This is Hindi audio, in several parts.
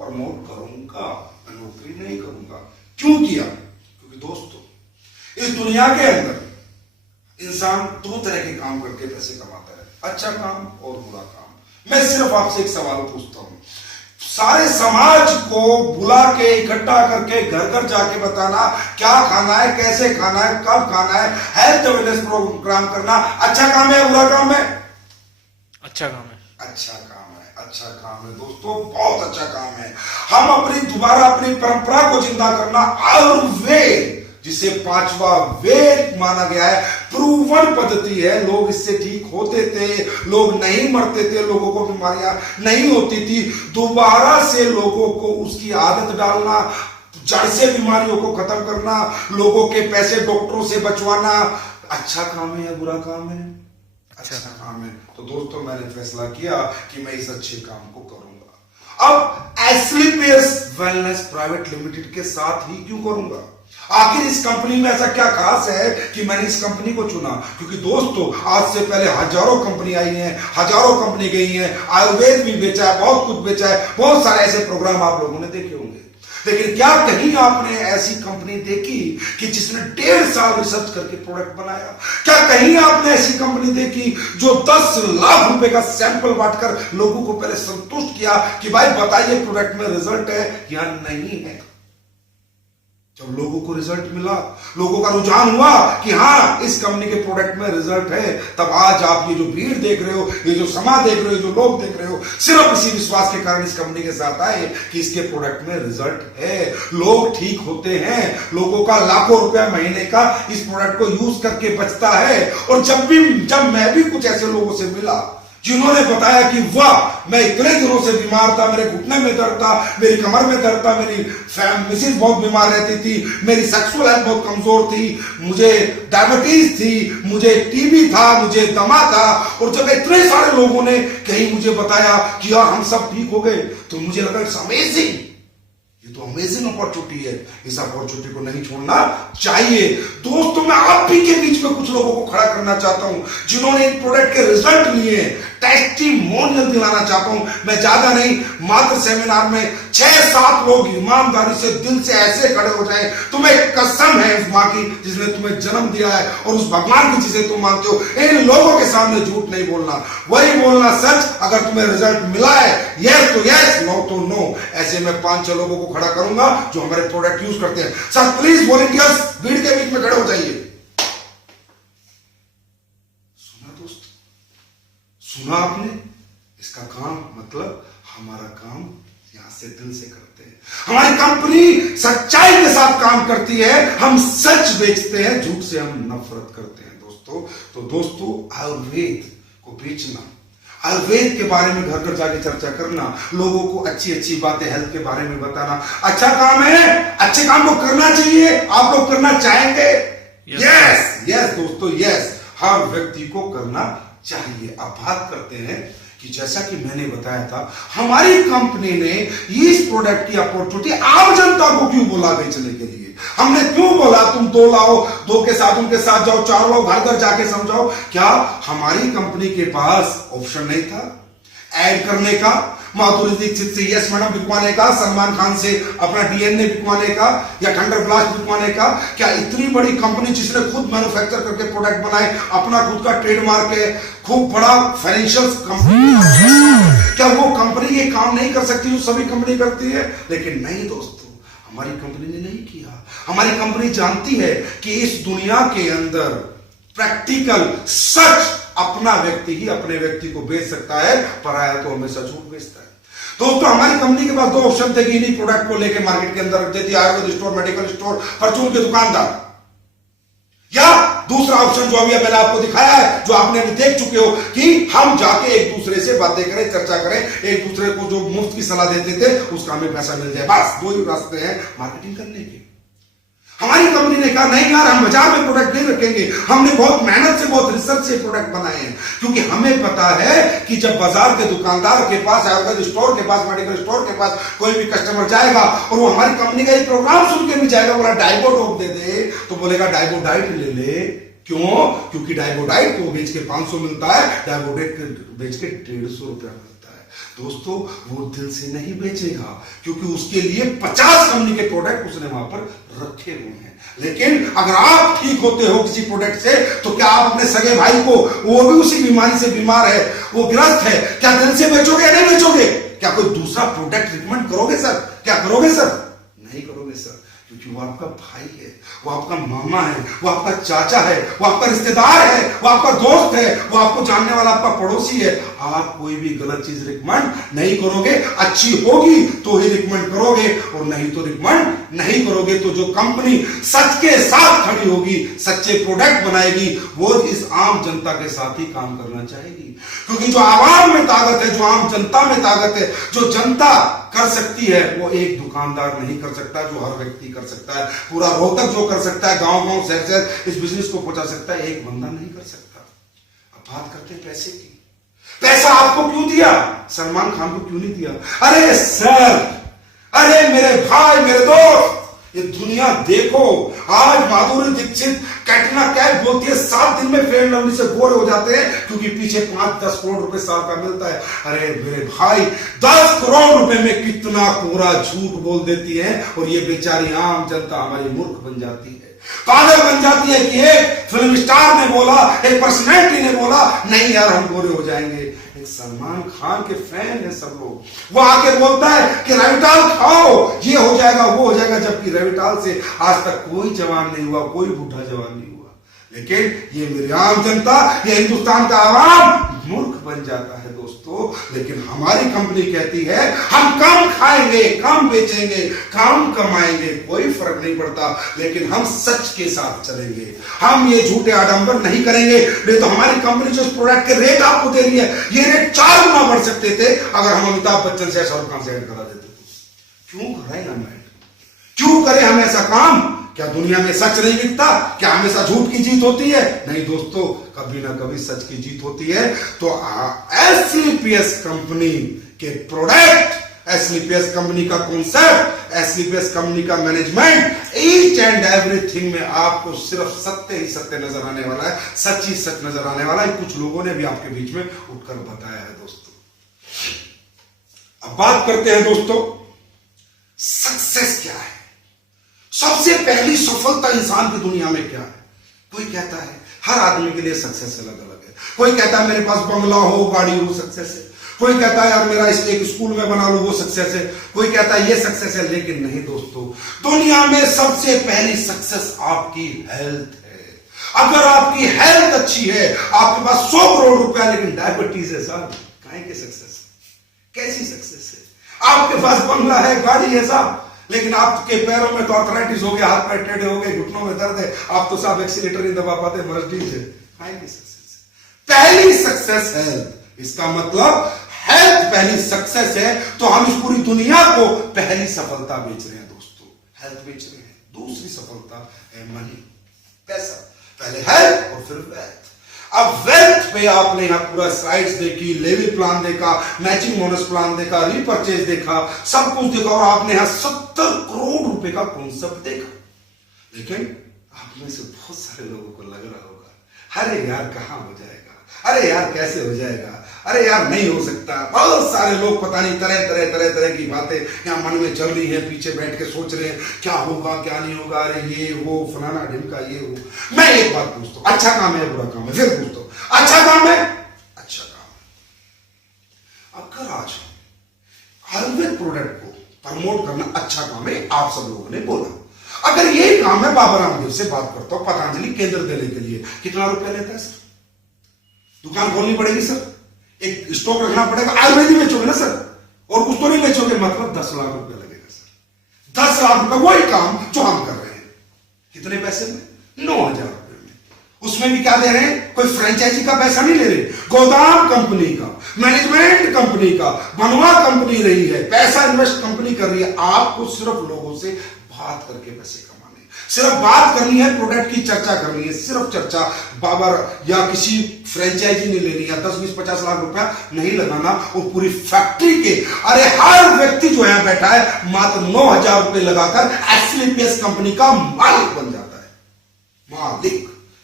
प्रमोट करूंगा, मैं नौकरी नहीं करूंगा। क्यों किया? क्योंकि दोस्तों इस दुनिया के अंदर इंसान दो तरह के काम करके पैसे कमाता है, अच्छा काम और बुरा काम। मैं सिर्फ आपसे एक सवाल पूछता हूं, सारे समाज को बुला के इकट्ठा करके घर घर जाके बताना क्या खाना है, कैसे खाना है, कब खाना है, हेल्थ अवेयरनेस प्रोग्राम करना अच्छा काम है, बुरा काम है? अच्छा काम है। अच्छा काम है, अच्छा काम है दोस्तों, बहुत अच्छा काम है। हम दोबारा अपनी परंपरा को जिंदा करना, आयुर्वेद जिसे पांचवा वेद माना गया है, प्रूवन पद्धति है। लोग इससे ठीक होते थे, लोग नहीं मरते थे, लोगों को बीमारियां नहीं होती थी। दोबारा से लोगों को उसकी आदत डालना, जड़ से बीमारियों को खत्म करना, लोगों के पैसे डॉक्टरों से बचवाना, अच्छा काम है या बुरा काम है? अच्छा काम है। तो दोस्तों मैंने फैसला किया कि मैं इस अच्छे काम को करूंगा। अब एस्क्लेपियस वेलनेस प्राइवेट लिमिटेड के साथ ही क्यों करूंगा? आखिर इस कंपनी में ऐसा क्या खास है कि मैंने इस कंपनी को चुना? क्योंकि दोस्तों आज से पहले हजारों कंपनी आई हैं, हजारों कंपनी गई हैं, आयुर्वेद भी बेचा है, बहुत कुछ बेचा है, बहुत सारे ऐसे प्रोग्राम आप लोगों ने देखे होंगे। लेकिन क्या कहीं आपने ऐसी कंपनी देखी कि जिसने 1.5 साल रिसर्च करके प्रोडक्ट बनाया? क्या कहीं आपने ऐसी कंपनी देखी जो 10 लाख रुपए का सैंपल बांटकर लोगों को पहले संतुष्ट किया कि भाई बताइए प्रोडक्ट में रिजल्ट है या नहीं है? जब लोगों को रिजल्ट मिला, लोगों का रुझान हुआ कि हाँ इस कंपनी के प्रोडक्ट में रिजल्ट है, तब आज आप ये जो भीड़ देख रहे हो, ये जो समाज देख रहे हो, जो लोग देख रहे हो, सिर्फ इसी विश्वास के कारण इस कंपनी के साथ आए कि इसके प्रोडक्ट में रिजल्ट है, लोग ठीक होते हैं, लोगों का लाखों रुपया महीने का इस प्रोडक्ट को यूज करके बचता है। और जब मैं भी कुछ ऐसे लोगों से मिला जिन्होंने बताया कि वाह मैं इतने दिनों से बीमार था, मेरे घुटने में दर्द था, मेरी कमर में दर्द था, मेरी मिसेज बहुत बीमार रहती थी, मेरी सेक्सुअल हेल्थ बहुत कमजोर थी, मुझे डायबिटीज थी, मुझे टीबी था, मुझे दमा था। और जब इतने सारे लोगों ने कहीं मुझे बताया कि यार हम सब ठीक हो गए, तो मुझे लगा इट्स अमेजिंग, ये तो अमेजिंग अपॉर्चुनिटी है, इस अपॉर्चुनिटी को नहीं छोड़ना चाहिए। दोस्तों मैं आप भी के बीच में कुछ लोगों को खड़ा करना चाहता हूं जिन्होंने इन प्रोडक्ट के रिजल्ट लिए, टेस्टिमोनियल दिलाना चाहता हूं। मैं ज्यादा नहीं, मात्र सेमिनार में 6-7 लोग ईमानदारी से दिल से ऐसे खड़े हो जाए, तुम्हें कसम है उस मां की जिसने तुम्हें जन्म दिया है और उस भगवान की जिसे तुम मानते हो, इन लोगों के सामने झूठ नहीं बोलना, वही बोलना सच। अगर तुम्हें रिजल्ट मिला है यस तो यस, नो तो नो। ऐसे में 5-6 लोगों को खड़ा करूंगा जो हमारे प्रोडक्ट यूज करते हैं। सर प्लीज वॉलंटियर्स भीड़ के बीच में खड़े हो जाइए। सुना दोस्त, सुना आपने? इसका काम मतलब हमारा काम यहां से दिल से करते हैं। हमारी कंपनी सच्चाई के साथ काम करती है, हम सच बेचते हैं, झूठ से हम नफरत करते हैं दोस्तों। तो दोस्तों आयुर्वेद को बेचना, आयुर्वेद के बारे में घर घर जाके चर्चा करना, लोगों को अच्छी अच्छी बातें हेल्थ के बारे में बताना अच्छा काम है। अच्छे काम को करना चाहिए, आप लोग करना चाहेंगे? यस यस दोस्तों, यस, हर व्यक्ति को करना चाहिए। अब बात करते हैं कि जैसा कि मैंने बताया था, हमारी कंपनी ने इस प्रोडक्ट की अपॉर्चुनिटी आम जनता को क्यों बोला बेचने के लिए? हमने क्यों बोला तुम 2 लाओ, 2 के साथ उनके साथ जाओ, 4 लाओ, घर घर जाके समझाओ? क्या हमारी कंपनी के पास ऑप्शन नहीं था ऐड करने का? माधुरी दीक्षित से यस मैडम बिकवाने का, सलमान खान से अपना डीएनए बिकवाने का, या थंडर ब्लास्ट बिकवाने का? क्या इतनी बड़ी कंपनी जिसने खुद मैन्युफैक्चर करके प्रोडक्ट बनाए, अपना खुद का ट्रेडमार्क है, खूब बड़ा फाइनेंशियल कंपनी, क्या वो कंपनी ये काम नहीं कर सकती जो सभी कंपनी करती है? लेकिन नहीं दोस्तों, हमारी कंपनी ने नहीं किया। हमारी कंपनी जानती है कि इस दुनिया के अंदर प्रैक्टिकल सच अपना व्यक्ति ही अपने व्यक्ति को बेच सकता है, पराया तो हमेशा झूठ बेचता है। दोस्तों हमारी कंपनी के पास 2 ऑप्शन थे कि इन्हीं प्रोडक्ट को लेकर मार्केट के अंदर रख देती, आयुर्वेद स्टोर, मेडिकल स्टोर, परचून के दुकानदार, या दूसरा ऑप्शन जो अभी मैंने आपको दिखाया है, जो आपने अभी देख चुके हो, कि हम जाके एक दूसरे से बातें करें, चर्चा करें, एक दूसरे को जो मुफ्त की सलाह देते थे उसका हमें पैसा मिल जाए। बस 2 ही रास्ते हैं मार्केटिंग करने के। हमारी कंपनी ने कहा नहीं यार, हम बाजार में प्रोडक्ट नहीं रखेंगे। हमने बहुत मेहनत से, बहुत रिसर्च से प्रोडक्ट बनाए हैं, क्योंकि हमें पता है कि जब बाजार के दुकानदार के पास, आयुर्वेद स्टोर के पास, मेडिकल स्टोर के पास कोई भी कस्टमर जाएगा और वो हमारी कंपनी का एक प्रोग्राम सुन के भी जाएगा, बोला डाइबोडोप दे दे, तो बोलेगा डाइबोडाइट ले ले। क्यों? क्योंकि डाइबोडाइट को बेच के 500 मिलता है, डाइबोडेट बेच के 150 रुपया मिलता है। दोस्तों वो दिल से नहीं बेचेगा, क्योंकि उसके लिए 50 कंपनी के प्रोडक्ट उसने वहां पर रखे हुए हैं। लेकिन अगर आप ठीक होते हो किसी प्रोडक्ट से, तो क्या आप अपने सगे भाई को, वो भी उसी बीमारी से बीमार है, वो ग्रस्त है, क्या दिल से बेचोगे या नहीं बेचोगे? क्या कोई दूसरा प्रोडक्ट रिकमेंड करोगे सर? क्या करोगे सर? नहीं करोगे सर, क्योंकि वो आपका भाई है, वो आपका मामा है, वो आपका चाचा है, वो आपका रिश्तेदार है, वो आपका दोस्त है, वो आपको जानने वाला आपका पड़ोसी है। आप कोई भी गलत चीज रिकमेंड नहीं करोगे, अच्छी होगी तो ही रिकमेंड करोगे, और नहीं तो रिकमेंड नहीं करोगे। तो जो कंपनी सच के साथ खड़ी होगी, सच्चे प्रोडक्ट बनाएगी, वो इस आम जनता के साथ ही काम करना चाहेगी। क्योंकि जो आवाम में ताकत है, जो आम जनता में ताकत है, जो जनता कर सकती है, वो एक दुकानदार नहीं कर सकता, जो हर व्यक्ति कर सकता है। पूरा रोहतक जो कर सकता है, गांव गांव शहर शहर इस बिजनेस को पहुंचा सकता है, एक बंदा नहीं कर सकता। अब बात करते हैं पैसे की। पैसा आपको क्यों दिया? सलमान खान को क्यों नहीं दिया? अरे सर, अरे मेरे भाई, मेरे दोस्त, ये दुनिया देखो। आज माधुरी दीक्षित, कैटरीना कैफ बोलती है 7 दिन में फेयर लवली से बोर हो जाते हैं, क्योंकि पीछे 5-10 करोड़ रुपए साल का मिलता है। अरे मेरे भाई, 10 करोड़ रुपए में कितना कोरा झूठ बोल देती है, और ये बेचारी आम जनता हमारी मूर्ख बन जाती है, पागल बन जाती है कि एक फिल्म स्टार ने बोला, एक पर्सनैलिटी ने बोला, नहीं यार हम गोरे हो जाएंगे। एक सलमान खान के फैन है सब लोग, वो आके बोलता है कि रेविटाल खाओ, ये हो जाएगा, वो हो जाएगा, जबकि रेविटाल से आज तक कोई जवान नहीं हुआ, कोई बूढ़ा जवान नहीं हुआ। लेकिन ये मेरी आम जनता, ये हिंदुस्तान का आवाम मूर्ख बन जाता है दोस्तों। लेकिन हमारी कंपनी कहती है हम कम खाएंगे, कम बेचेंगे, कम कमाएंगे, कोई फर्क नहीं पड़ता, लेकिन हम सच के साथ चलेंगे, हम ये झूठे आडंबर नहीं करेंगे। नहीं तो हमारी कंपनी जो इस प्रोडक्ट के रेट आपको दे रही है, ये रेट 4 गुना बढ़ सकते थे अगर हम अमिताभ बच्चन से, शाहरुख खान से ऐड करा देते। क्यों करें हम ऐड? क्यों करें हम ऐसा काम? क्या दुनिया में सच नहीं बिकता? क्या हमेशा झूठ की जीत होती है? नहीं दोस्तों, कभी ना कभी सच की जीत होती है। तो एसलीपीएस कंपनी के प्रोडक्ट, एसलीपीएस कंपनी का कॉन्सेप्ट, एसलीपीएस कंपनी का मैनेजमेंट, ईच एंड एवरीथिंग में आपको सिर्फ सत्य ही सत्य नजर आने वाला है, सच ही सच नजर आने वाला है। कुछ लोगों ने भी आपके बीच में उठकर बताया है दोस्तों। अब बात करते हैं दोस्तों, सक्सेस क्या है? सबसे पहली सफलता इंसान की दुनिया में क्या है? कोई कहता है, हर आदमी के लिए सक्सेस अलग अलग है। कोई कहता है मेरे पास बंगला हो, गाड़ी हो, सक्सेस है। कोई कहता है यार मेरा एक स्कूल में बना लो, वो सक्सेस है। कोई कहता है ये सक्सेस है। लेकिन नहीं दोस्तों, दुनिया में सबसे पहली सक्सेस आपकी हेल्थ है। अगर आपकी हेल्थ अच्छी है, आपके पास 100 करोड़ रुपया लेकिन डायबिटीज है साहब, काहे के सक्सेस? कैसी सक्सेस है? आपके पास बंगला है, गाड़ी है साहब, लेकिन आपके पैरों में तो आर्थराइटिस हो गया, हाथ पैर टेढ़े हो गए, घुटनों में दर्द है, आप तो साहब एक्सीलेटर नहीं दबा पाते, मर्सिडीज है। पहली सक्सेस, पहली सक्सेस हेल्थ। इसका मतलब हेल्थ पहली सक्सेस है, तो हम इस पूरी दुनिया को पहली सफलता बेच रहे हैं दोस्तों, हेल्थ बेच रहे हैं। दूसरी सफलता है मनी, पैसा। पहले हेल्थ और फिर वेल्थ। अब वेल्थ पे आपने यहां पूरा स्लाइड्स देखी, लेवल प्लान देखा, मैचिंग बोनस प्लान देखा, रीपरचेज देखा, सब कुछ देखा, और आपने यहां 70 करोड़ रुपए का कॉन्सेप्ट देखा। लेकिन आप में से बहुत सारे लोगों को लग रहा होगा, अरे यार कहां हो जाएगा, अरे यार कैसे हो जाएगा, अरे यार नहीं हो सकता। बहुत सारे लोग पता नहीं तरह की बातें यहाँ मन में चल रही है, पीछे बैठ के सोच रहे हैं क्या होगा क्या नहीं होगा, अरे ये वो फलाना ढिमका ये वो। मैं एक बात पूछता हूं, अच्छा काम है बुरा काम है? फिर पूछता हूं, अच्छा काम है? अच्छा काम है। अगर आज आयुर्वेद प्रोडक्ट को प्रमोट करना अच्छा काम है, आप सब लोगों ने बोला, अगर यही काम है, बाबा रामदेव से बात करता हूं, पतंजलि केंद्र देने के लिए कितना रुपया लेता है सर? दुकान खोलनी पड़ेगी सर, एक स्टॉक रखना पड़ेगा, आयुर्वेद ही बेचोगे ना सर, और कुछ तो नहीं बेचोगे, मतलब 10 लाख रुपया लगेगा सर। 10 लाख रुपया वही काम जो हम कर रहे हैं, कितने पैसे में? 9,000 रुपए में। उसमें भी क्या दे रहे हैं? कोई फ्रेंचाइजी का पैसा नहीं ले रहे, गोदाम कंपनी का, मैनेजमेंट कंपनी का, बनवा कंपनी रही है, पैसा इन्वेस्ट कंपनी कर रही है। आपको सिर्फ लोगों से बात करके पैसे कमाने, सिर्फ बात करनी है, प्रोडक्ट की चर्चा करनी है, सिर्फ चर्चा। बाबर या किसी फ्रेंचाइजी नहीं लेनी है, 10, 20, 50 लाख रुपया नहीं लगाना, और पूरी फैक्ट्री के, अरे हर व्यक्ति जो यहां बैठा है मात्र 9,000 रुपए लगाकर एसलीपीएस कंपनी का मालिक बन जाता है। मालिक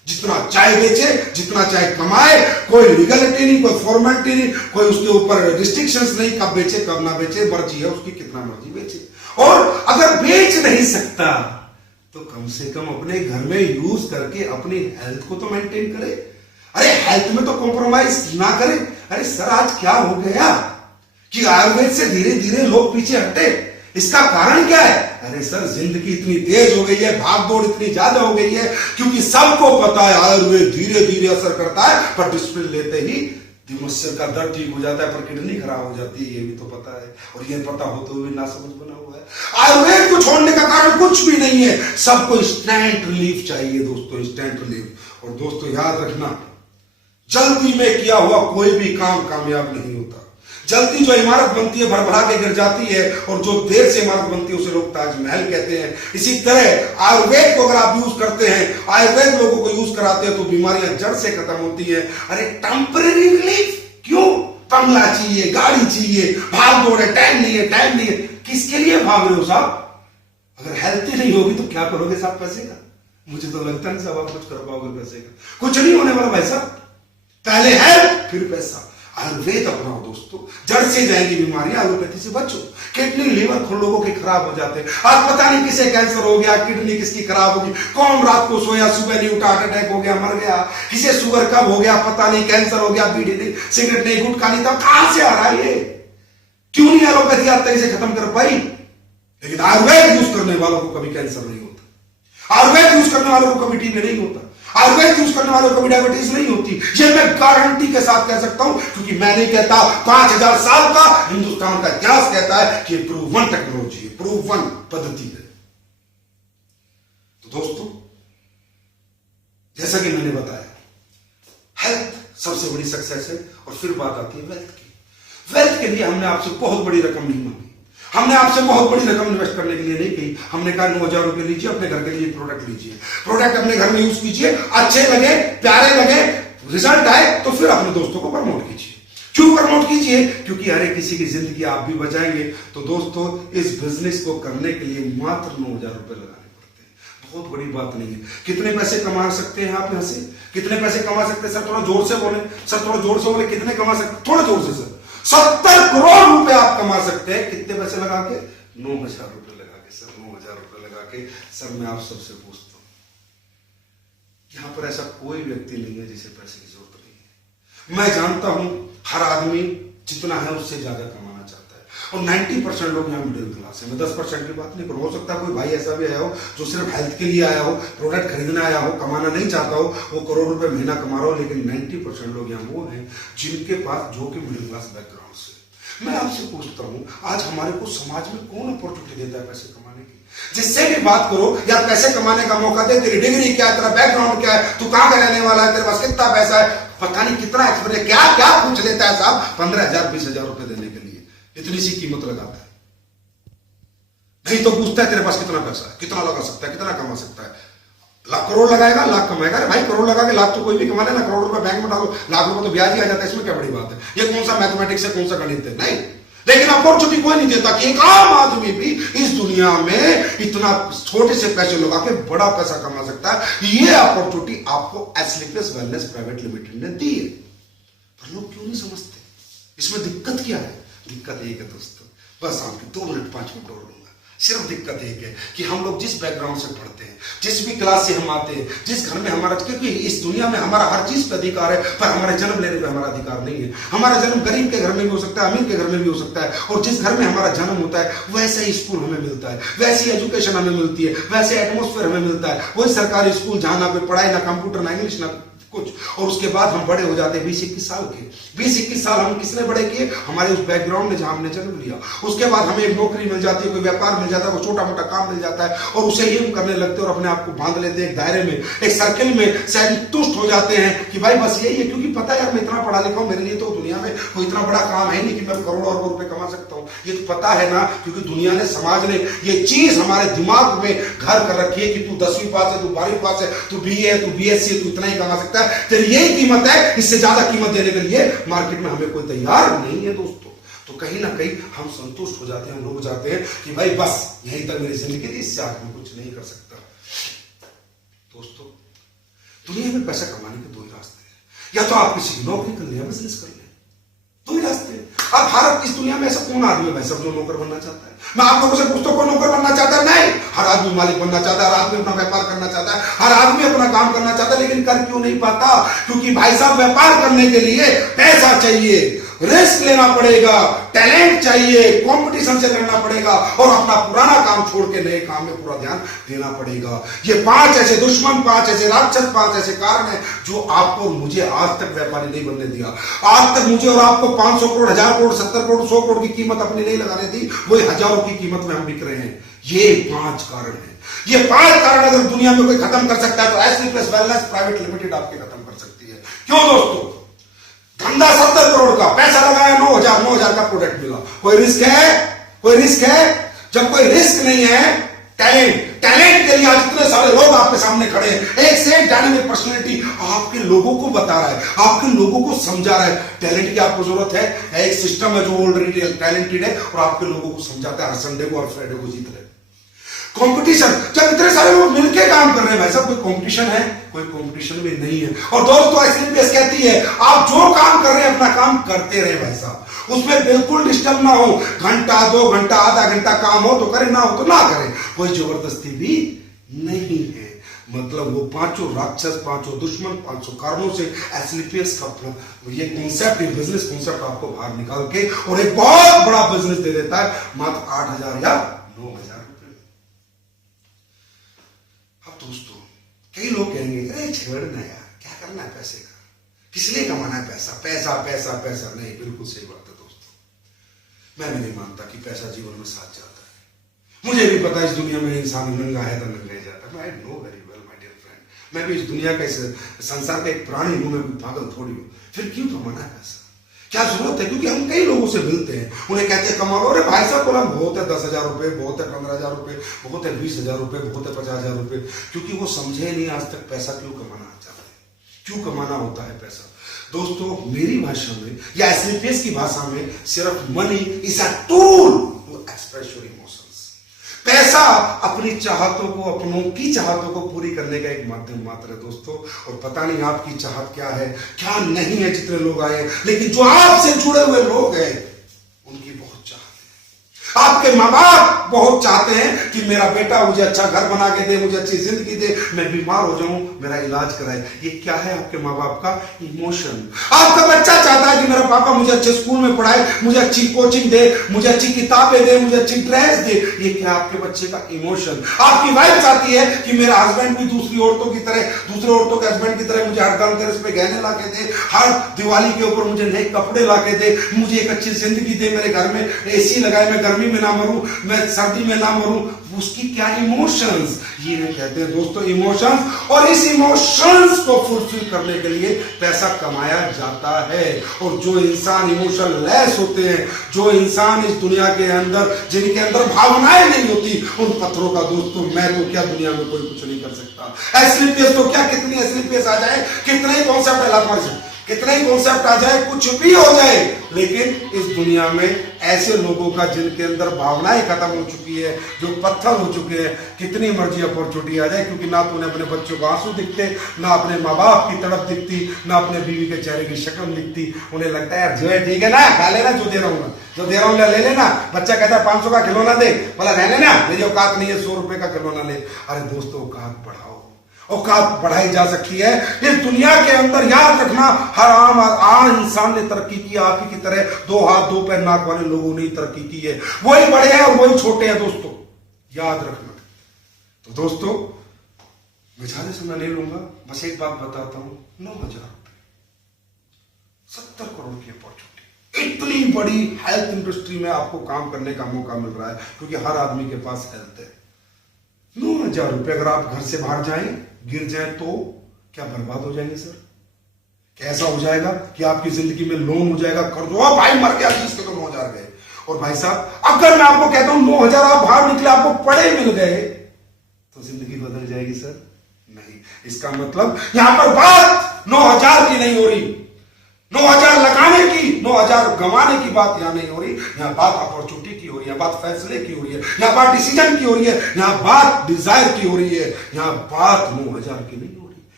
जितना चाहे बेचे, जितना चाहे कमाए, कोई लीगलिटी नहीं, कोई फॉर्मेलिटी नहीं, कोई उसके ऊपर रिस्ट्रिक्शंस नहीं, कब बेचे कब ना बेचे, मर्जी है उसकी, कितना मर्जी बेचे। और अगर बेच नहीं सकता तो कम से कम अपने घर में यूज करके अपनी हेल्थ को तो मेंटेन करे। अरे हेल्थ में तो कॉम्प्रोमाइज ना करे। अरे सर आज क्या हो गया कि आयुर्वेद से धीरे धीरे लोग पीछे हटे, इसका कारण क्या है? अरे सर जिंदगी इतनी तेज हो गई है, भागदौड़ इतनी ज्यादा हो गई है, क्योंकि सबको पता है आयुर्वेद धीरे धीरे असर करता है, पर डिसिप्लिन लेते ही दिमस्यर का दर्द ठीक हो जाता है, पर किडनी खराब हो जाती है, ये भी तो पता है। और ये पता होते हुए ना समझ बना हुआ है। आयुर्वेद को छोड़ने का कारण कुछ भी नहीं है, सबको इंस्टेंट रिलीफ चाहिए दोस्तों, इंस्टेंट रिलीफ। और दोस्तों याद रखना, जल्दी में किया हुआ कोई भी काम कामयाब नहीं होता। जल्दी जो इमारत बनती है भरभरा के गिर जाती है, और जो देर से इमारत बनती है उसे लोग ताजमहल कहते हैं। इसी तरह आयुर्वेद को अगर आप यूज करते हैं, आयुर्वेद लोगों को यूज कराते हैं, तो बीमारियां जड़ से खत्म होती है। अरे टेम्परेरी रिलीफ क्यों? बंगला चाहिए, गाड़ी चाहिए, भाग दौड़ है, टाइम नहीं है, टाइम नहीं है, किसके लिए भाग रहे हो साहब? अगर हेल्थ ही नहीं होगी तो क्या करोगे साहब पैसे का? मुझे तो लगता नहीं साहब आप कुछ कर पाओगे पैसे का, कुछ नहीं होने वाला भाई साहब। पहले हेल्थ फिर पैसा। आयुर्वेद अपनाओ दोस्तों, जड़ से जाएगी बीमारियां, एलोपैथी से बचो। किडनी लीवर खुद लोगों के खराब हो जाते हैं, आज पता नहीं किसे कैंसर हो गया, किडनी किसकी खराब होगी, कौन रात को सोया सुबह नहीं उठा, हार्ट अटैक हो गया मर गया, किसे शुगर कब हो गया पता नहीं, कैंसर हो गया, बीड़ी नहीं, सिगरेट नहीं, गुटखा नहीं था, कहां से आ रहा है ये? क्यों नहीं एलोपैथी आज तक इसे खत्म कर पाई? लेकिन आयुर्वेद यूज करने वालों को कभी कैंसर नहीं होता, आयुर्वेद यूज करने वालों को कभी टीबी नहीं होता, आयुर्वेद यूज करने वालों को कभी डायबिटीज नहीं होती। ये मैं गारंटी के साथ कह सकता हूं, क्योंकि मैं नहीं कहता, 5000 साल का हिंदुस्तान का इतिहास कहता है कि प्रूवन टेक्नोलॉजी है, प्रूवन पद्धति है। तो दोस्तों जैसा कि मैंने बताया, हेल्थ सबसे बड़ी सक्सेस है। और फिर बात आती है वेल्थ की। वेल्थ के लिए हमने आपसे बहुत बड़ी रकम नहीं मांगी, हमने आपसे बहुत बड़ी रकम इन्वेस्ट करने के लिए नहीं कही। हमने कहा 9000 रुपए लीजिए, अपने घर के लिए प्रोडक्ट लीजिए, प्रोडक्ट अपने घर में यूज कीजिए, अच्छे लगे, प्यारे लगे, रिजल्ट आए तो फिर अपने दोस्तों को प्रमोट कीजिए। क्यों प्रमोट कीजिए? क्योंकि हर एक किसी की जिंदगी आप भी बचाएंगे। तो दोस्तों इस बिजनेस को करने के लिए मात्र 9000 रुपए लगाने पड़ते हैं, बहुत बड़ी बात नहीं है। कितने पैसे कमा सकते हैं आप यहां से? कितने पैसे कमा सकते हैं सर? थोड़ा जोर से बोले सर, थोड़ा जोर से बोले, कितने कमा सकते? थोड़ा जोर से सर। 70 करोड़ रुपए आप कमा सकते हैं। कितने पैसे लगा के? 9000 रुपए लगा के सर, 9000 रुपए लगा के। सर मैं आप सबसे पूछता हूं, यहां पर ऐसा कोई व्यक्ति नहीं है जिसे पैसे की जरूरत नहीं है। मैं जानता हूं हर आदमी जितना है उससे ज्यादा कमाना चाहता है, और 90% लोग यहाँ मिडिल क्लास है। मैं 10% की बात नहीं करूं, हो सकता है कोई भाई ऐसा भी आया हो जो सिर्फ हेल्थ के लिए आया हो, प्रोडक्ट खरीदने आया हो, कमाना नहीं चाहता हो, वो करोड़ रुपए महीना कमा रहा हो। लेकिन 90% लोग यहाँ वो हैं जिनके पास, जो कि मिडिल क्लास बैकग्राउंड से। मैं आपसे पूछता हूं, आज हमारे को समाज में कौन अपॉर्चुनिटी देता है पैसे कमाने की? जिससे भी बात करो यार पैसे कमाने का मौका दे, तेरी डिग्री क्या है, तेरा बैकग्राउंड क्या है, तू कहां का रहने वाला है, तेरे पास कितना पैसा है, पता नहीं कितना एक्सपीरियंस, क्या क्या पूछ लेता है साहब। 15,000 20,000 रुपए देने के लिए इतनी सी कीमत लगाता है। नहीं तो पूछता है तेरे पास कितना पैसा है, कितना लगा सकता है, कितना कमा सकता है। लाख करोड़ लगाएगा, लाख कमाएगा। अरे भाई करोड़ लगा के लाख तो कोई भी कमा लेना, करोड़ रुपए बैंक में डालो, लाख रुपए तो ब्याज ही आ जाता है, इसमें क्या बड़ी बात है? ये कौन सा मैथमेटिक्स है, कौन सा गणित है? नहीं। लेकिन अपॉर्चुनिटी कोई नहीं देता कि एक आम आदमी भी इस दुनिया में इतना छोटे से पैसे लगा के बड़ा पैसा कमा सकता है। ये अपॉर्चुनिटी आपको एस्लीपियस वेलनेस प्राइवेट लिमिटेड ने दी है, पर लोग क्यों नहीं समझते? इसमें दिक्कत क्या है? दिक्कत एक है दोस्तों, बस आपके 2 मिनट 5 मिनट और लूंगा। सिर्फ दिक्कत एक है कि हम लोग जिस बैकग्राउंड से पढ़ते हैं, जिस भी क्लास से हम आते हैं, जिस घर में हमारा, क्योंकि इस दुनिया में हमारा हर चीज पे अधिकार है, पर हमारे जन्म लेने पे हमारा अधिकार नहीं है। हमारा जन्म गरीब के घर में भी हो सकता है, अमीर के घर में भी हो सकता है, और जिस घर में हमारा जन्म होता है वैसे ही स्कूल हमें मिलता है, वैसी एजुकेशन हमें मिलती है, वैसे एटमोस्फेयर हमें मिलता है। वही सरकारी स्कूल जहां ना कोई पढ़ाई, ना कंप्यूटर, ना इंग्लिश, ना कुछ, और उसके बाद हम बड़े हो जाते हैं 20-21 साल के। 20-21 साल हम किसने बड़े किए? हमारे उस बैकग्राउंड में जहां हमने जन्म लिया। उसके बाद हमें एक नौकरी मिल जाती है, कोई व्यापार मिल जाता है, कोई छोटा मोटा काम मिल जाता है, और उसे ही हम करने लगते हैं और अपने आप को बांध लेते हैं एक दायरे में, एक सर्किल में, शायद तुष्ट हो जाते हैं कि भाई बस यही है, क्योंकि पता है यार मैं इतना पढ़ा लिखा हूं, मेरे लिए तो दुनिया में कोई इतना बड़ा काम है नहीं कि मैं करोड़ों अरबों रुपए कमा सकता हूं। ये तो पता है ना, क्योंकि दुनिया ने, समाज ने ये चीज हमारे दिमाग में घर कर रखी है कि तू 10वीं पास है, तू 12वीं पास है, तू BA है, तू BSc है, तू इतना ही कमा सकता है, तेरी यही कीमत है, इससे ज्यादा कीमत देने के लिए मार्केट में हमें कोई तैयार नहीं है दोस्तों। तो कहीं ना कहीं हम संतुष्ट हो जाते हैं, हम रुक जाते हैं कि भाई बस यहीं तक मेरी जिंदगी थी, इससे आगे मैं कुछ नहीं कर सकता। दोस्तों दुनिया में पैसा कमाने के दो ही रास्ते हैं, या तो आप किसी की नौकरी कर ले या बिजनेस कर ले, दो ही रास्ते हैं। अब भारत इस दुनिया में ऐसा कौन आदमी है सब जो नौकर बनना चाहता है? मैं आप लोगों से पूछता हूं, कोई नौकर बनना चाहता है? नहीं, हर आदमी मालिक बनना चाहता है, हर आदमी अपना व्यापार करना चाहता है, हर आदमी अपना काम करना चाहता है, लेकिन कर क्यों नहीं पाता? क्योंकि भाई साहब व्यापार करने के लिए पैसा चाहिए, रिस्क लेना पड़ेगा, टैलेंट चाहिए, कंपटीशन से लड़ना पड़ेगा और अपना पुराना काम छोड़ के नए काम में पूरा ध्यान देना पड़ेगा। ये 5 ऐसे दुश्मन, 5 ऐसे राक्षस, 5 ऐसे कारण हैं जो आपको और मुझे आज तक व्यापारी नहीं बनने दिया। आज तक मुझे और आपको 500 करोड़, 1000 करोड़, 70 करोड़, 100 करोड़ की कीमत अपनी नहीं लगाने दी, वही हजारों की कीमत में हम बिक रहे हैं। ये 5 कारण हैं। ये 5 कारण अगर दुनिया में कोई खत्म कर सकता है तो एसलीपीएस वेलनेस प्राइवेट लिमिटेड आपके खत्म कर सकती है। क्यों दोस्तों? धंधा 70 करोड़ का, पैसा लगाया 9,000 का प्रोडक्ट मिला। कोई रिस्क है? कोई रिस्क है? जब कोई रिस्क नहीं है, टैलेंट के लिए आज इतने सारे लोग आपके सामने खड़े हैं, एक से एक डायनामिक पर्सनैलिटी आपके लोगों को बता रहा है, आपके लोगों को समझा रहा है। टैलेंट की आपको जरूरत है, एक सिस्टम है जो ऑलरेडी टैलेंटेड है और आपके लोगों को समझाता है, हर संडे को और फ्राइडे को जीत रहे। कंपटीशन, जब इतने सारे लोग मिलकर काम कर रहे हैं, भाई साहब कोई कंपटीशन है? कोई कंपटीशन भी नहीं है। और दोस्तों एसलीपीएस कहती है आप जो काम कर रहे हैं अपना काम करते रहे भाई साहब, उसमें बिल्कुल डिस्टर्ब ना हो। घंटा, 2 घंटा, आधा घंटा काम हो तो करें, ना हो तो ना करें, कोई जबरदस्ती भी नहीं है। मतलब वो 5 राक्षस, 5 दुश्मन, 5 कारणों से एसलीपीएस का ये कॉन्सेप्ट, ये बिजनेस कॉन्सेप्ट आपको बाहर निकाल के और एक बहुत बड़ा बिजनेस दे देता है मात्र 8,000 या 9,000 रुपए। अब दोस्तों कई लोग कहेंगे अरे छेड़ना यार, क्या करना है पैसे का, किस लिए कमाना है पैसा, पैसा पैसा पैसा। नहीं, बिल्कुल सही बात है दोस्तों। मैं भी नहीं मानता कि पैसा जीवन में साथ जाता है। मुझे भी पता है इस दुनिया में इंसान नंगा है तो नंगा ही जाता है। I know very well my dear friend, मैं भी इस दुनिया का, इस संसार का एक प्राणी हूं, मैं भी पागल थोड़ी हूं। फिर क्यों कमाना है पैसा? क्या जरूरत है? क्योंकि हम कई लोगों से मिलते हैं, उन्हें कहते हैं कमा लो। अरे भाई साहब बोला बहुत है 10,000 रुपए, बहुत है 15,000 रुपए, बहुत है 20,000 रुपए, बहुत है 50,000 रुपए। क्योंकि वो समझे नहीं आज तक पैसा क्यों कमाना चाहते हैं, क्यों कमाना होता है पैसा। दोस्तों मेरी भाषा में या एसलीपीएस की भाषा में सिर्फ money is a tool to express your emotions. पैसा अपनी चाहतों को, अपनों की चाहतों को पूरी करने का एक माध्यम मात्र है दोस्तों। और पता नहीं आपकी चाहत क्या है, क्या नहीं है। जितने लोग आए, लेकिन जो आपसे जुड़े हुए लोग हैं उनकी बहुत चाहत है। आपके माँ बाप बहुत चाहते हैं कि मेरा बेटा मुझे अच्छा घर बना के दे, मुझे अच्छी जिंदगी दे, मैं बीमार हो जाऊं मेरा इलाज कराए। ये क्या है आपके माँ बाप का? इमोशन। आपका बच्चा चाहता है कि मेरा पापा मुझे अच्छे स्कूल में पढ़ाए, मुझे अच्छी कोचिंग दे, मुझे अच्छी किताबें दे, मुझे अच्छी ड्रेस दे। ये क्या आपके बच्चे का इमोशन? आपकी वाइफ चाहती है कि मेरा हस्बैंड भी दूसरी औरतों की तरह, दूसरे औरतों के हस्बैंड की तरह मुझे हर धनतेरस पे गहने ला के दे, हर दिवाली के ऊपर मुझे नए कपड़े ला के दे, मुझे एक अच्छी जिंदगी दे, मेरे घर में एसी लगाए, मैं गर्मी में ना मरूं, मैं सर्दी में ना मरूं। उसकी क्या इमोशंस, ये कहते हैं दोस्तों इमोशंस। और इस इमोशंस को फुलफिल करने के लिए पैसा कमाया जाता है। और जो इंसान इमोशन लेस होते हैं, जो इंसान इस दुनिया के अंदर, जिनके अंदर भावनाएं नहीं होती, उन पत्थरों का दोस्तों मैं तो क्या दुनिया में कोई कुछ नहीं कर सकता। एसलीपीएस तो क्या, कितनी एसलीपीएस आ जाए, कितने ही कॉन्सेप्ट है, कितने ही कॉन्सेप्ट आ जाए, कुछ भी हो जाए, लेकिन इस दुनिया में ऐसे लोगों का जिनके अंदर भावनाएं खत्म हो चुकी है, जो पत्थर हो चुके हैं, कितनी मर्जी अपॉर्चुनिटी आ जाए, क्योंकि ना तो उन्हें अपने बच्चों को आंसू दिखते, ना अपने माँ बाप की तड़प दिखती, ना अपने बीवी के चेहरे की शक्ल दिखती। उन्हें लगता है यार जो है ठीक है ना, खा लेना, जो दे रहा हूँ जो दे रहा हूँ ले लेना। बच्चा कहता है 500 का खिलौना दे, बोला रहने ना, मेरी औकात नहीं है 100 रुपए का खिलौना ले। अरे दोस्तों औकात बढ़ाओ, औकात बढ़ाई जा सकती है। इस दुनिया के अंदर याद रखना, हर आम इंसान ने तरक्की की, आप ही की तरह 2 हाथ 2 पैर नाक वाले लोगों ने तरक्की की है। वही बड़े हैं और वही छोटे हैं दोस्तों, याद रखना। तो दोस्तों मैं ज्यादा समय नहीं लूंगा, बस एक बात बताता हूं, 9,000 रुपए, 70 करोड़ की अपॉर्चुनिटी, इतनी बड़ी हेल्थ इंडस्ट्री में आपको काम करने का मौका मिल रहा है, क्योंकि हर आदमी के पास हेल्थ है। 9,000 रुपए अगर आप घर से बाहर जाएं, गिर जाए तो क्या बर्बाद हो जाएंगे सर? कैसा हो जाएगा कि आपकी जिंदगी में लोन हो जाएगा, कर्ज हो, भाई मर गया जिसके तो 9,000 गए। और भाई साहब अगर मैं आपको कहता हूं 9,000 आप बाहर निकले, आपको पड़े मिल गए, तो जिंदगी बदल जाएगी सर? नहीं। इसका मतलब यहां पर बात 9,000 की नहीं हो रही, 9,000 लगाने की, 9,000 गंवाने की बात यहां नहीं हो रही। यहां बात अपॉर्चुनिटी की हो रही है, बात फैसले की हो रही है, यहां बात डिसीजन की हो रही है, यहां बात डिजायर की हो रही है, यहां बात 9,000 की नहीं हो रही।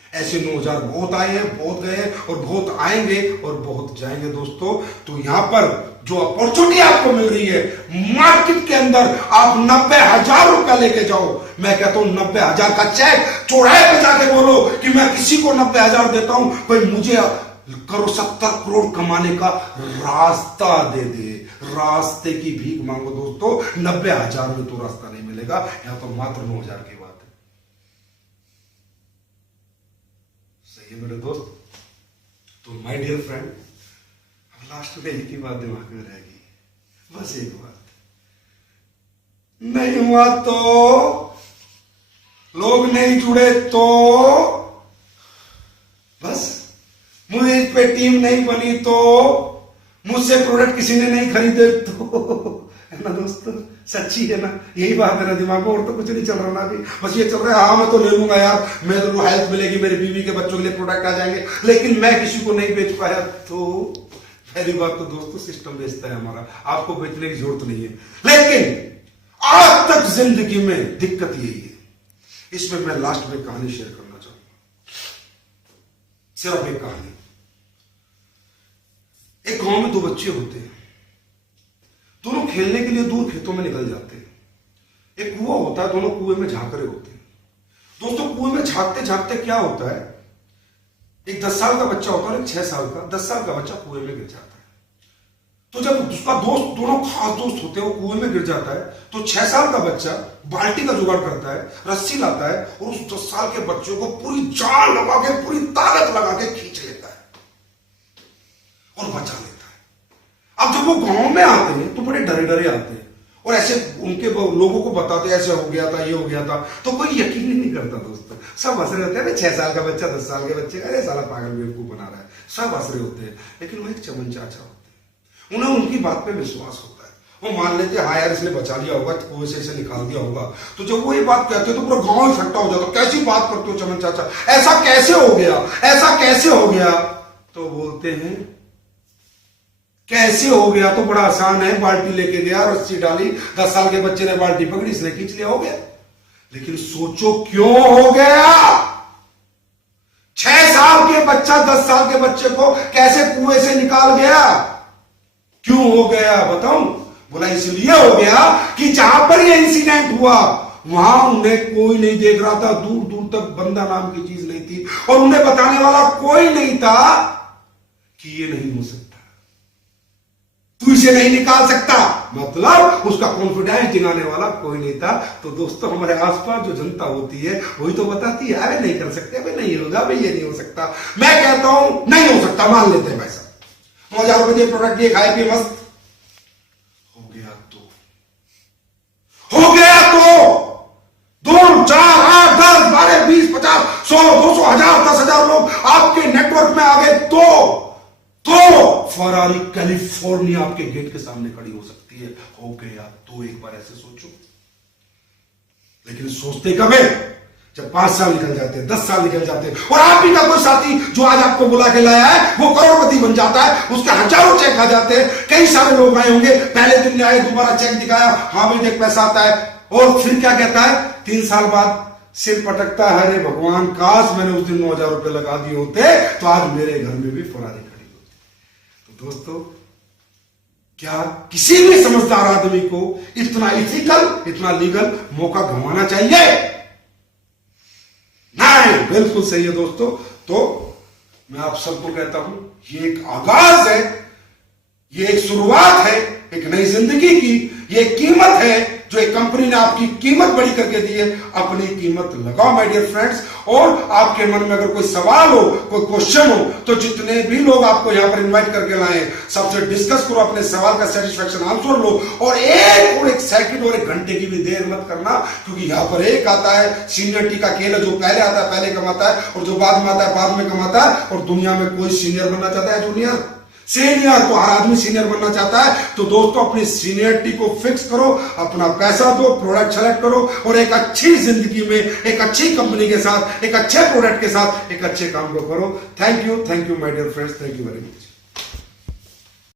ऐसे 9,000 बहुत आए हैं, बहुत गए हैं और बहुत आएंगे और बहुत जाएंगे दोस्तों। तो यहां पर जो अपॉर्चुनिटी आपको मिल रही है मार्केट के अंदर, आप 90,000 रुपया लेके जाओ। मैं कहता हूं 90,000 का चेक चौराहे पे जाके बोलो कि मैं किसी को 90,000 देता हूं, कोई मुझे करो 70 करोड़ कमाने का रास्ता दे दे। रास्ते की भीख मांगो दोस्तों, 90,000 में तो रास्ता नहीं मिलेगा, यहां तो मात्र 9,000 की बात है। सही है मेरे दोस्त। तो माय डियर फ्रेंड, अब लास्ट में एक ही बात दिमाग में रहेगी, बस एक बात, नहीं हुआ तो, लोग नहीं जुड़े तो, बस मुझे इस पे टीम नहीं बनी तो, मुझसे प्रोडक्ट किसी ने नहीं खरीदे तो, है ना दोस्तों, सच्ची है ना, यही बात है ना दिमाग में, और तो कुछ नहीं चल रहा ना अभी, बस ये चल रहा है हाँ मैं तो ले लूंगा यार, मेरे को हेल्प मिलेगी, मेरी बीवी के बच्चों के लिए प्रोडक्ट आ जाएंगे, लेकिन मैं किसी को नहीं बेच पाया तो। पहली बात तो दोस्तों सिस्टम बेचता है हमारा, आपको बेचने की जरूरत नहीं है। लेकिन आज तक जिंदगी में दिक्कत यही है। इसमें मैं लास्ट में कहानी शेयर करना चाहूंगा, सिर्फ एक कहानी। एक गांव में 2 बच्चे होते हैं, दोनों खेलने के लिए दूर खेतों में निकल जाते हैं। एक कुआं होता है, दोनों कुएं में झांक रहे होते हैं। दोस्तों कुएं में झांकते झांकते क्या होता है, एक 10 साल का बच्चा होता है, एक 6 साल का, 10 साल का बच्चा कुएं में गिर जाता है। तो जब उसका दोस्त, दोनों खास दोस्त होते हैं, वो कुएं में गिर जाता है, तो 6 साल का बच्चा बाल्टी का जुगाड़ करता है, रस्सी लाता है और उस 10 साल के बच्चे को पूरी जान लगा के, पूरी ताकत लगा के खींच लेता है और बचा लेता है। अब जब वो गांव में आते हैं तो बड़े डरे डरे आते हैं और ऐसे उनके लोगों को बताते ऐसे हो गया था, ये हो गया था, तो कोई यकीन ही नहीं करता दोस्तों। सब हंस रहे होते हैं, 6 साल का बच्चा 10 साल के बच्चे, अरे साला पागल बेवकूफ बना रहा है, सब हंस रहे होते हैं। लेकिन वो एक चमन चाचा होते हैं, उन्हें उनकी बात पे विश्वास होता है, वो मान लेते हैं हाँ यार इसने बचा लिया होगा, कुएं से इसे निकाल दिया होगा। तो जब वो ये बात कहते हैं तो पूरा गांव इकट्ठा हो जाता, कैसी बात करते हो चमन चाचा, ऐसा कैसे हो गया, ऐसा कैसे हो गया? तो बोलते हैं कैसे हो गया तो बड़ा आसान है, बाल्टी लेके गया, रस्सी डाली, 10 साल के बच्चे ने बाल्टी पकड़ी, इसने खींच लिया, हो गया। लेकिन सोचो क्यों हो गया? 6 साल के बच्चा 10 साल के बच्चे को कैसे कुएं से निकाल गया? क्यों हो गया बताऊं? बोला इसलिए हो गया कि जहां पर ये इंसिडेंट हुआ वहां उन्हें कोई नहीं देख रहा था, दूर दूर तक बंदा नाम की चीज नहीं थी और उन्हें बताने वाला कोई नहीं था कि ये नहीं हो सकता, तू इसे नहीं निकाल सकता, मतलब उसका कॉन्फिडेंस दिलाने वाला कोई नहीं था। तो दोस्तों हमारे आसपास जो जनता होती है वही तो बताती है अरे नहीं कर सकते, अरे नहीं होगा भाई, ये नहीं हो सकता। मैं कहता हूं नहीं हो सकता, मान लेते हैं भाई साहब, 9,000 रुपए के प्रोडक्ट ये खाए पिए मस्त हो गया तो 2, 4, 8, 10, 12, 20, 50, 100, 200, 1000, 10,000 लोग आपके नेटवर्क में आ गए तो फरारी कैलिफोर्निया आपके गेट के सामने खड़ी हो सकती है। हो गया तो एक बार ऐसे सोचो। लेकिन सोचते कब है? जब 5 साल निकल जाते हैं, 10 साल निकल जाते हैं और आप ही का कोई साथी जो आज आपको बुला के लाया है वो करोड़पति बन जाता है, उसके हजारों चेक आ जाते हैं। कई सारे लोग आए होंगे, पहले दिन आए, दोबारा चेक दिखाया, हाँ भाई देख पैसा आता है, और फिर क्या कहता है 3 साल बाद सिर पटकता है, अरे भगवान काश मैंने उस दिन 9,000 रुपए लगा दिए होते तो आज मेरे घर में भी फरारी खड़ी होती। तो दोस्तों क्या किसी भी समझदार आदमी को इतना इथिकल, इतना लीगल मौका गंवाना चाहिए? नहीं, बिल्कुल सही है दोस्तों। तो मैं आप सबको कहता हूं ये एक आगाज है, ये एक शुरुआत है एक नई जिंदगी की, ये कीमत है जो एक कंपनी ने आपकी कीमत बड़ी करके दी है। अपनी कीमत लगाओ माय डियर फ्रेंड्स। और आपके मन में अगर कोई सवाल हो, कोई क्वेश्चन हो, तो जितने भी लोग आपको यहां पर इनवाइट करके लाए सबसे डिस्कस करो, अपने सवाल का सेटिस्फेक्शन आंसर लो, और एक सेकंड और 1 घंटे की भी देर मत करना, क्योंकि यहां पर एक आता है सीनियरिटी का खेल है, जो पहले आता है पहले कमाता है और जो बाद में आता है बाद में कमाता है। और दुनिया में कोई सीनियर बनना चाहता है? जूनियर, सीनियर, तो हर आदमी सीनियर बनना चाहता है। तो दोस्तों अपनी सीनियरिटी को फिक्स करो, अपना पैसा दो, प्रोडक्ट सेलेक्ट करो और एक अच्छी जिंदगी में एक अच्छी कंपनी के साथ, एक अच्छे प्रोडक्ट के साथ एक अच्छे काम को करो। Thank you my dear friends, thank you very much.